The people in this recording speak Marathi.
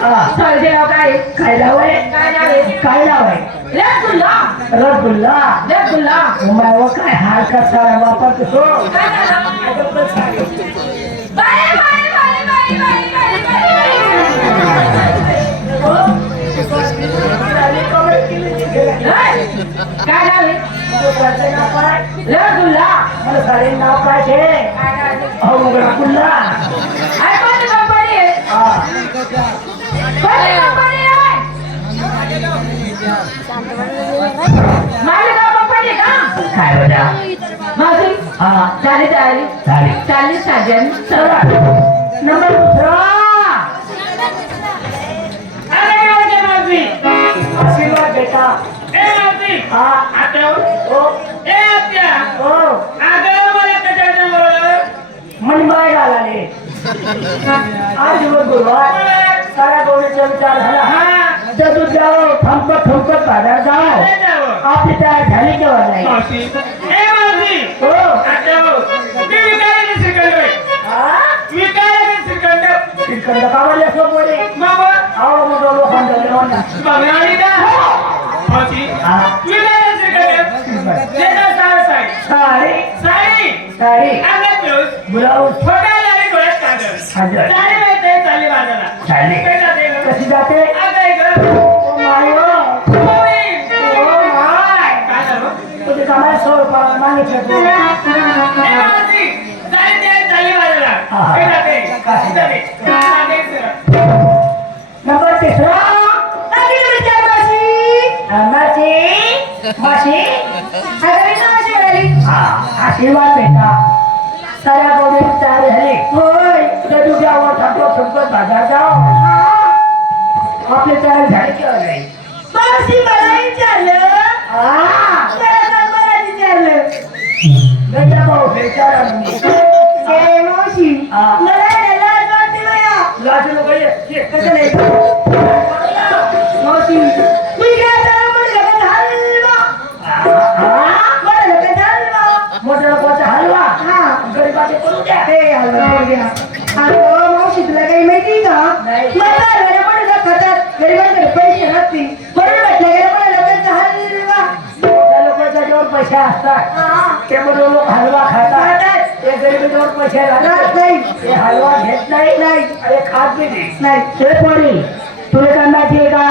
सारखे नाव काय काय नाव आहे काय नाव आहे काय नाव आहे रसगुल्ला. रसगुल्ला. रसगुल्ला. माव काय हार का सारा वापर तो काय नाव आहे रसगुल्ला. मला सारे नाव काय छे अहो रसगुल्ला. अरे माझी नाव कंपनी का? काय बघा माझी हा चालीस चालीस चालीस चालीस साजन. चला नंबर दुसरा अरे माझे माझी. आशीर्वाद बेटा. ए मावशी, हा. आता ओ ए आत्या. ओ अगं मला कशाचं बोलवलं? मनमाय घालाले. आज दिवस गुरुवार. सारा गौरीचा विचार झाला. हा, जदू जाओ थमकत थमकत बाजार जाओ? आपली तयार झाली केव्हा नाही? श्रीखंड. हा. आवड मोठं हा? सार. नंबर तिसरा आशीर्वाद बेटा साऱ्या गौरी तयार झाली होय जदू जावं थांबतो संपत बाजार जाओ आपले तयार झाले किंवा नाही हा. विचारलं गंजा भाऊ मावशी मला लाज वाटते लाजू नको ये ये, कसं नाही मावशी मी काय त्याला म्हणलं का हलवा म्हणलं का हलवा मोठ्या लोकांचा हलवा गरीबाचे करू द्या ते हलवा करू द्या अगं मावशी तुला काही माहिती का? मला हलवा म्हणलं खातात गरीबांकडे पैसे नसतील. पैसे असतात. ते त्यामुळे लोक हलवा खातात. ते गरिबीजवळ पैसे लागत नाही ते हलवा घेत नाही. नाही. खात नाही. ते पडेल तुला कांदा का?